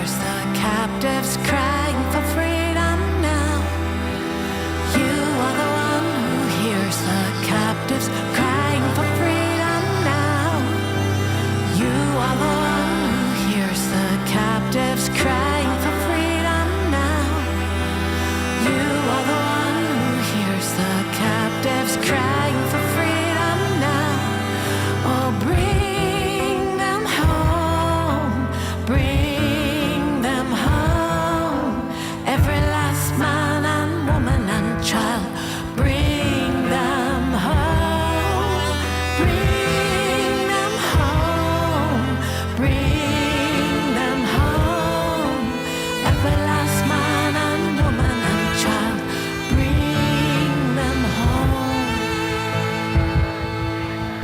hears the captives crying for freedom now. You are the one who hears the captives crying for freedom now. You are the one who hears the captives crying for freedom now. You are the one who hears the captives crying for freedom now. Oh, bring them home, bring them home. Every last man and woman and child, bring them home, bring them home, bring them home. Every last man and woman and child, bring them home.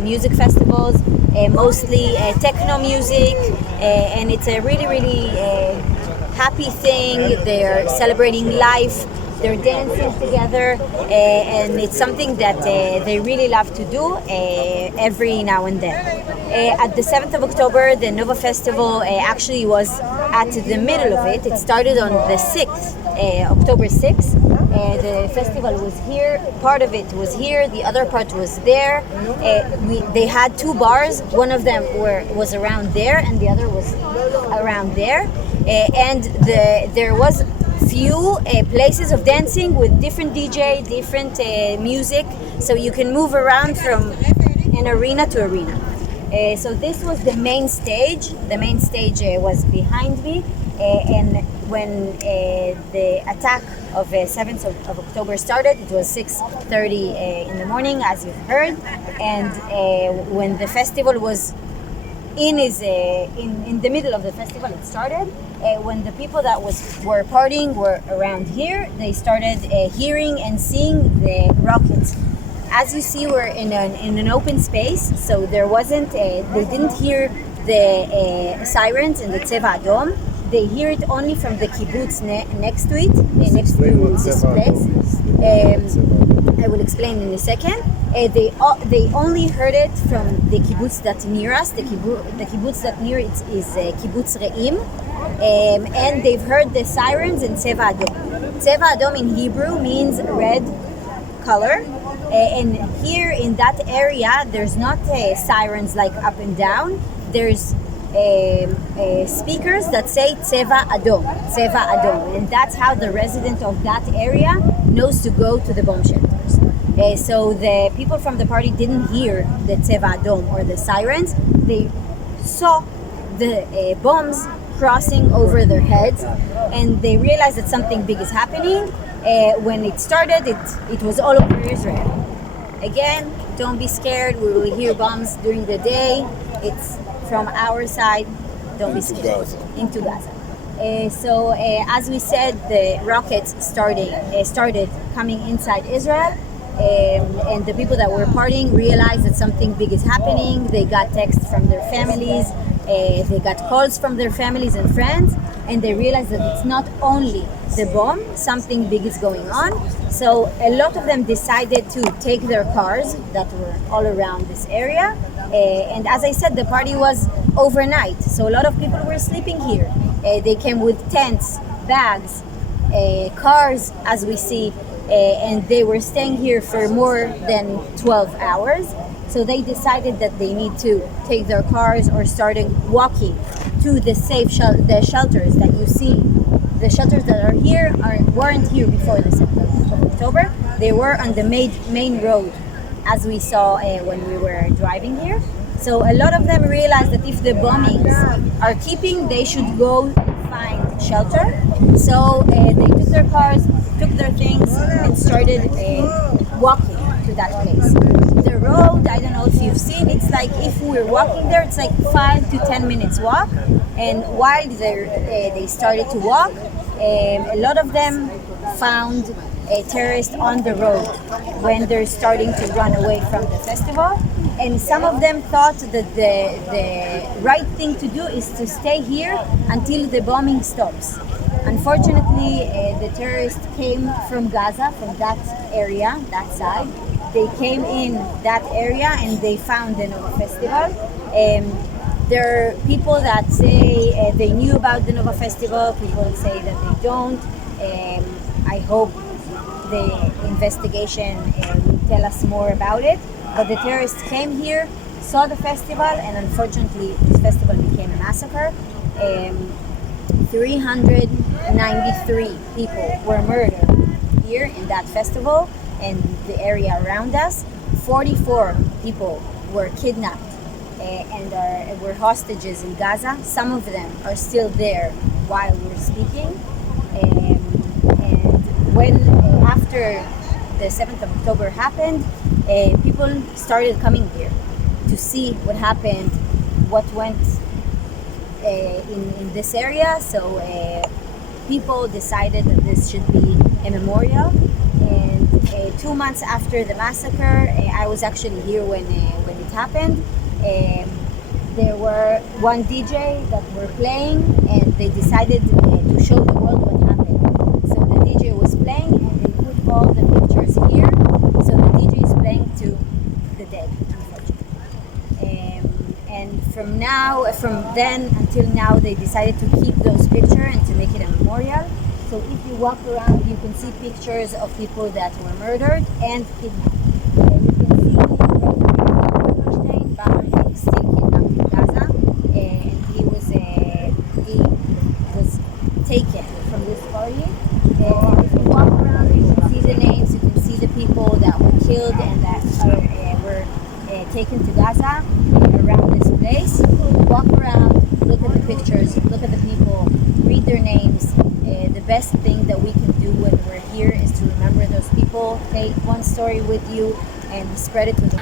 Music festivals, mostly techno music, and it's a really happy thing. They're celebrating life, they're dancing together, and it's something that they really love to do every now and then. At the 7th of October, the Nova Festival actually was at the middle of it. It started on the 6th, October 6th. The festival was here, part of it was here, the other part was there. They had two bars, one of them was around there and the other was around there. And there was few places of dancing with different DJ, different music, so you can move around from an arena to arena. So this was the main stage. The main stage was behind me, and when the attack of 7th of October started, it was 6:30 in the morning, as you've heard, and when the festival was in the middle of the festival, it started. When the people that were partying were around here, they started hearing and seeing the rockets. As you see, we're in an open space, so there wasn't. They didn't hear the sirens and the Tzeva Adom. They hear it only from the kibbutz next to it, next to this place. I will explain in a second. They only heard it from the kibbutz that near us. The kibbutz that near it is kibbutz Re'im, and they've heard the sirens and Tzeva Adom. Tzeva Adom in Hebrew means red color. And here in that area, there's not sirens like up and down. There's speakers that say Tzeva Adom, Tzeva Adom, and that's how the resident of that area knows to go to the bomb shelters. So the people from the party didn't hear the Tzeva Adom or the sirens. They saw the bombs crossing over their heads, and they realized that something big is happening. When it started, it was all over Israel. Again, don't be scared. We will hear bombs during the day. It's from our side. Don't be scared. Into Gaza. So as we said, the rockets started coming inside Israel, and the people that were partying realized that something big is happening. They got texts from their families. They got calls from their families and friends, and they realized that it's not only the bomb, something big is going on. So a lot of them decided to take their cars that were all around this area, and as I said, the party was overnight, so a lot of people were sleeping here. They came with tents, bags, cars, as we see, and they were staying here for more than 12 hours. So they decided that they need to take their cars or started walking to the safe the shelters that you see. The shelters that are here weren't here before the 7th of October. They were on the main road, as we saw when we were driving here. So a lot of them realized that if the bombings are keeping, they should go find shelter. So they took their cars, took their things, and started walking to that place. The road, I don't know if you've seen, it's like if we're walking there, it's like 5 to 10 minutes walk. And while they started to walk, a lot of them found a terrorist on the road when they're starting to run away from the festival. And some of them thought that the right thing to do is to stay here until the bombing stops. Unfortunately, the terrorists came from Gaza, from that area, that side. They came in that area and they found the Nova Festival. There are people that say they knew about the Nova Festival. People say that they don't. I hope the investigation will tell us more about it. But the terrorists came here, saw the festival, and unfortunately, this festival became a massacre. 393 people were murdered here in that festival and the area around us. 44 people were kidnapped and were hostages in Gaza. Some of them are still there while we're speaking. And when after the 7th of October happened, people started coming here to see what happened, what went in this area. So people decided that this should be a memorial. And 2 months after the massacre, I was actually here when it happened. There were one DJ that were playing, and they decided to show the world what happened. So the DJ was playing, and they put all the pictures here. So the DJ is playing to the dead, unfortunately. And from then until now, they decided to keep those pictures and to make it a memorial. So if you walk around, you can see pictures of people that were murdered and kidnapped. You can see Rotem is still kidnapped in Gaza, and he was taken from this party. If you walk around, you can see the names, you can see the people that were killed and that were taken to Gaza around this place. Walk around, look at the pictures, look at the people, read their names. The best thing that we can do when we're here is to remember those people, take one story with you and spread it to the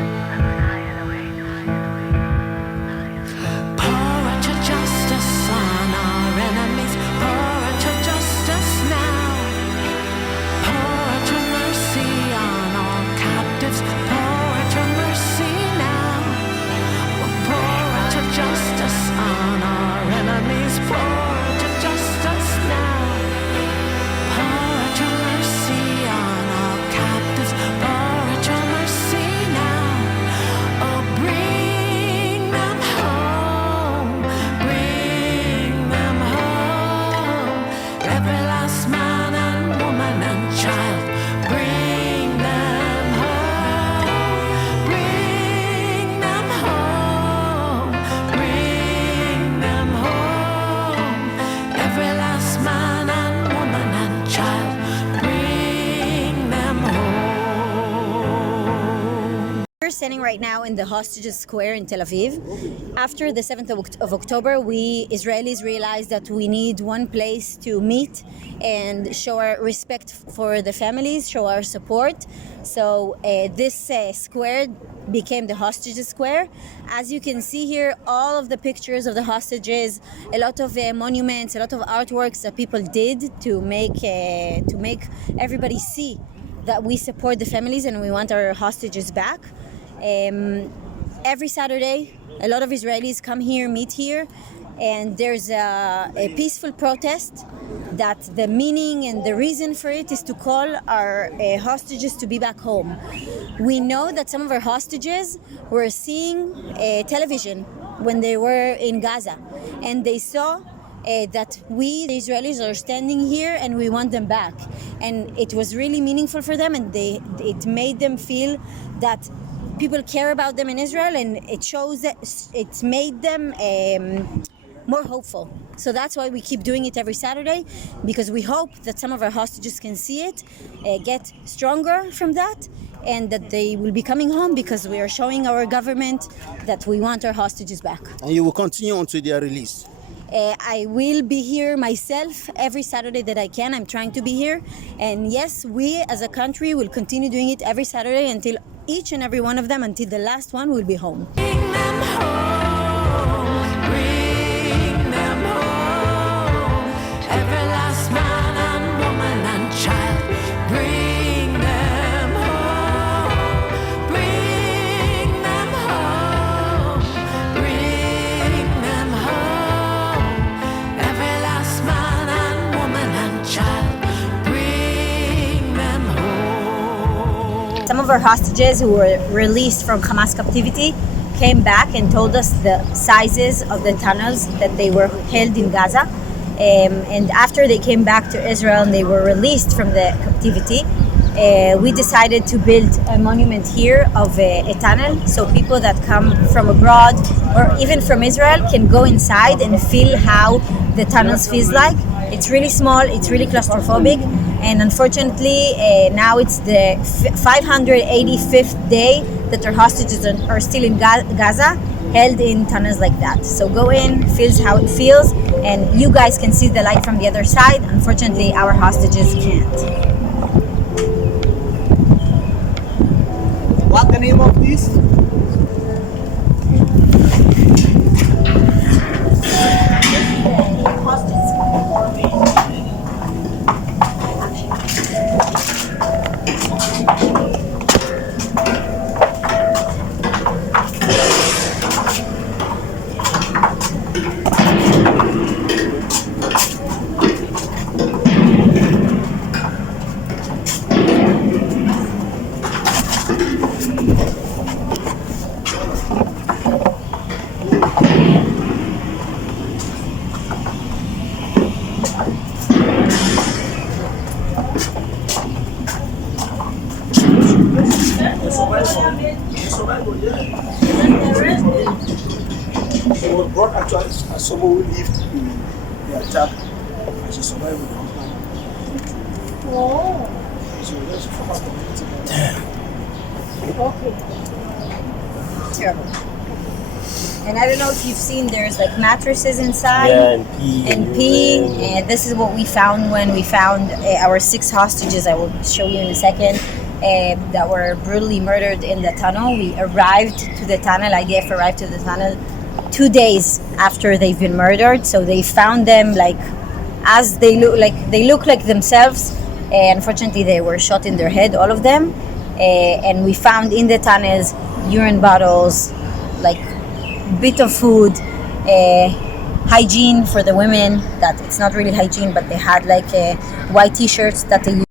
Pour out your justice on our enemies. Pour out your justice now. Pour out your mercy on all captives. Pour out your mercy now. Pour out your justice on our enemies. Pour out your justice now. Pour out your mercy on all captives. Pour out your mercy now. Oh, bring them home. Bring them home. Every last man and woman and child. Bring them home. Bring them home. Bring them home. Every last man and woman and child. Bring them home. We're standing right now in the Hostages Square in Tel Aviv. After the 7th of October, we Israelis realized that we need one place to meet and show our respect for the families, show our support. So this square became the Hostages Square. As you can see here, all of the pictures of the hostages, a lot of monuments, a lot of artworks that people did to make everybody see that we support the families and we want our hostages back. Every Saturday, a lot of Israelis come here, meet here, and there's a peaceful protest that the meaning and the reason for it is to call our hostages to be back home. We know that some of our hostages were seeing television when they were in Gaza, and they saw that we, the Israelis, are standing here and we want them back. And it was really meaningful for them, and it made them feel that people care about them in Israel, and it shows that it's made them more hopeful. So that's why we keep doing it every Saturday, because we hope that some of our hostages can see it, get stronger from that, and that they will be coming home, because we are showing our government that we want our hostages back. And you will continue until they are released. I will be here myself every Saturday that I can. I'm trying to be here. And yes, we as a country will continue doing it every Saturday until each and every one of them, until the last one will be home. Bring them home. Bring them home. Every last man and woman and child. Bring them home. Bring them home. Bring them home. Every last man and woman and child. Bring them home. Some of our hostages who were released from Hamas captivity came back and told us the sizes of the tunnels that they were held in Gaza. And after they came back to Israel and they were released from the captivity, we decided to build a monument here of a tunnel, so people that come from abroad or even from Israel can go inside and feel how the tunnels feels like. It's really small, it's really claustrophobic, and unfortunately now it's the 585th day that our hostages are still in Gaza, held in tunnels like that. So go in, feels how it feels, and you guys can see the light from the other side. Unfortunately, our hostages can't. What the name of this? She was brought actually as someone who lived in the attack and she survived with the husband. Oh. So that's from our community. Okay. Terrible. And I don't know if you've seen, there's like mattresses inside. Yeah, and pee. And this is what we found when we found our 6 hostages. I will show you in a second. That were brutally murdered in the tunnel. We arrived to the tunnel. IDF arrived to the tunnel 2 days after they've been murdered. So they found them like as they look like themselves. Unfortunately, they were shot in their head, all of them. And we found in the tunnels urine bottles, like bit of food, hygiene for the women. That it's not really hygiene, but they had like white T-shirts that they used.